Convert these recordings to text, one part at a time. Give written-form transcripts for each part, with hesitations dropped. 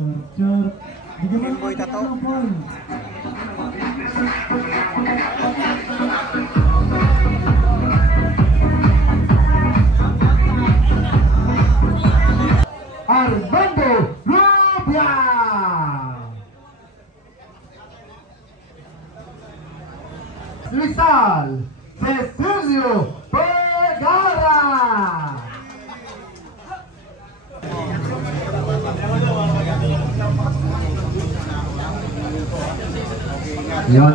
Kimboy Tato. Armando Rubia. Rizal Cecilio Vergara. Yon.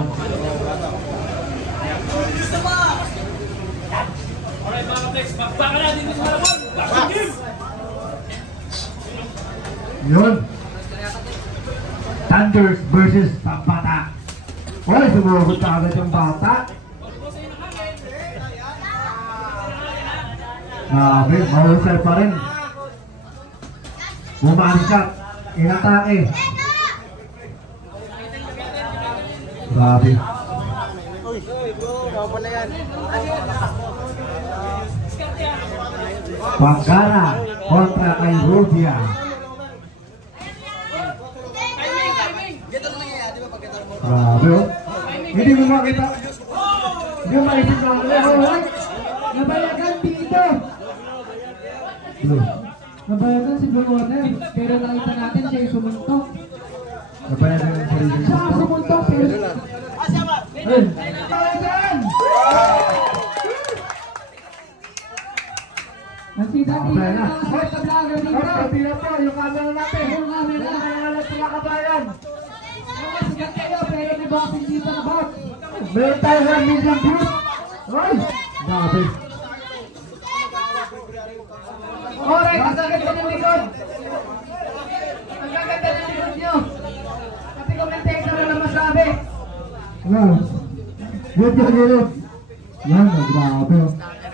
Yun. Thunders versus Bata. Oy, sumugod ka agad yung Bata. Grabe, mahusay pa rin. Bumanshot. Inatake. Grabe. Vergara kontra kay Rubia. Grabe oh. Hindi mo makita. Hindi mo maisip na nabayagan dito. Nabayagan si Blue Water, pero nakita natin siya yung sumuntok. Nabayagan yung sarili. Siya ang sumuntok, pero... Nabayagan! Nakita na ang sport na vlogger dito. Pila po, yung camera natin. Yung camera. Sila kabayan. Sigat kayo, pero may boxing dito na box. Meron tayo 1 million views. Ay! Grabe. Alright, ang gaganda ng likod. Ang gaganda ng likod nyo. Pati commentator na lang masabi. Yan. Yun. Yan, grabe.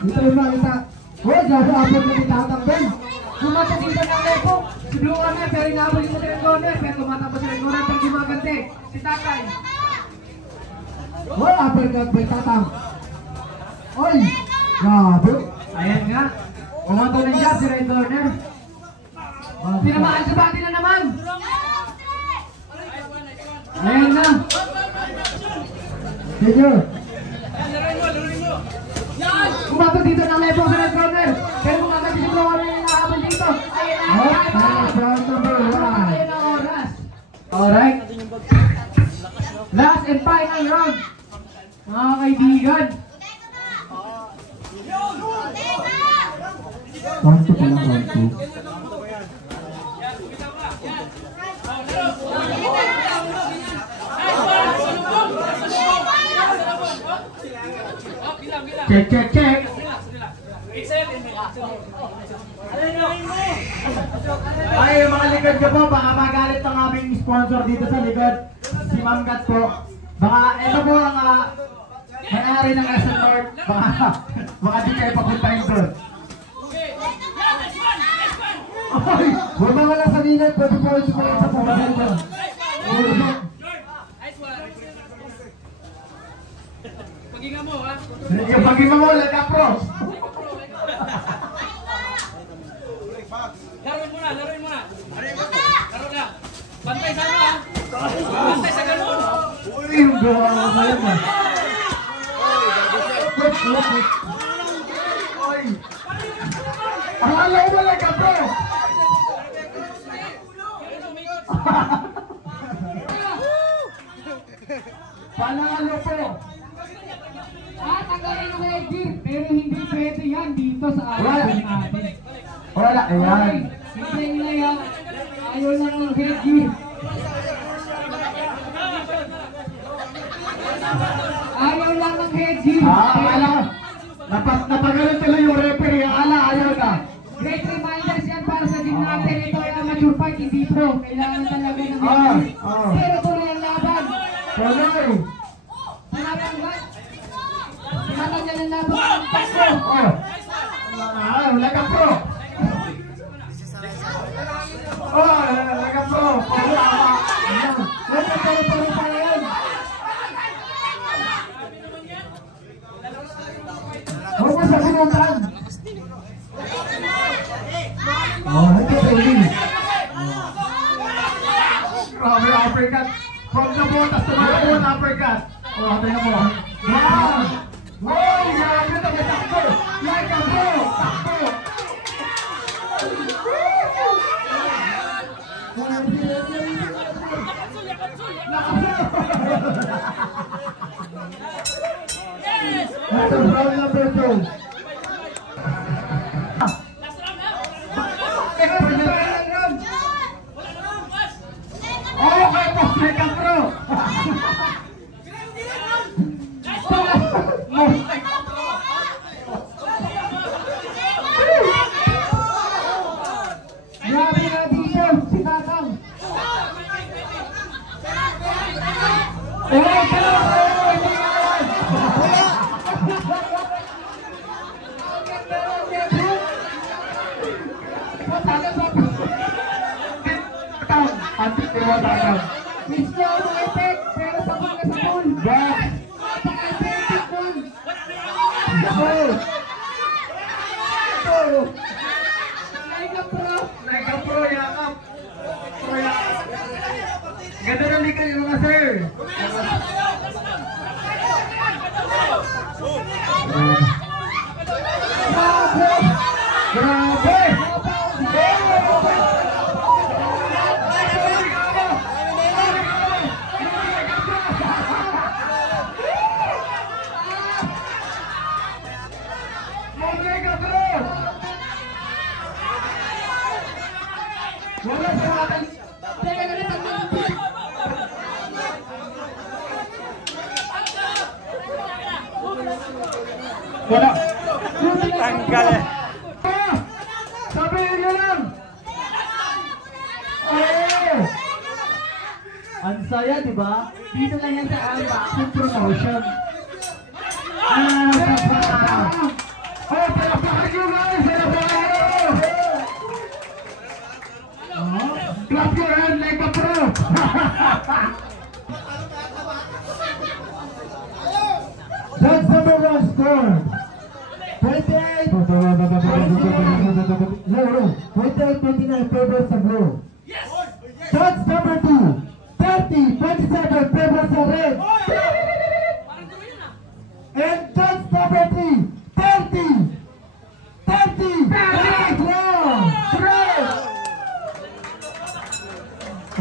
Dito yung makita. Uy, grabe, apot na itatanggal. Kumata dito ng lepo. Si Blue Water, pero inabot dito ng corner. Pero tumatapos si Red Corner pag gumagante. Si Tatay. Uy, apot na itatang. Uy, grabe. Ayan nga. Umato ng job si Red Corner. Pinamaan sa bati na naman. Ayan na. Sige. Umato dito ng lepo sa Red Corner. Pero kumagati si Blue Water yung nakahabol dito. Ayan na. Ayan ang oras. Alright. Last and final round. Mga kaibigan. Konto pa lang, konto. Check. Ay, mga likod ko po, baka magalit ang aming sponsor dito sa likod. Si Ma'am Gat po. Baka, ito po ang may-ari ng SM North. Baka di kayo papuntahin doon. Ay, huwag mga lang sa linan. Pwede po yung sumayin sa pumasin doon. Paginga mo ha. Yung paginga mo, Lega Pro. Laruin mo na. Laro na. Bantay sa ano ha. Bantay sa ganun. Uy, yung gawa ko na yan ha. Uy. Ang alaw mo, Lega Pro. Panalo po. Tanggalin ang headgear, pero hindi pwede yan dito sa araw natin. Wala, ayan. Hindi nila yan. Ayaw lang ng headgear. Ayaw lang ng headgear. Ala. Napagalan tuloy yung referee. Ayaw na. Great reminders yan para sa gym natin. Ito ay amateur fight, hindi pro. Kailangan talaga ng headgear. Pero tuloy ang laban. Tuloy. Sinatanggal. Sinatanggal ang laban. Pasko. Lega Pro. Lega Pro. Huwag mo sa sinutan. Ito sa uling. Grabe, uppercut. From the botas to the bone, uppercut. Oh, tingnan mo. Wow! Wow! Grabe ito, may takbo! Like a pro! Takbo! Ito, round number 2. Okay po, like a pro! Grabe na dito, si Tatang. Gusto mo effect, pero sa mga sa pool. Like a pro. Like a pro, yakap. Pro, yakap. Ganda ng likod yung mga sir. Grabe! Wala sa atin. Teka, ganito. Wala. Tanggal eh. Sabihin nyo lang. Oh! Ang saya, di ba? Dito lang yan sa unboxing. Promotion. Oh, palapakan nyo guys! Palapakan nyo! Clap your hand like a pro! That's number 1 score. 28. No. 28-29 favors the blue. That's number 2. 30-27 favors the red.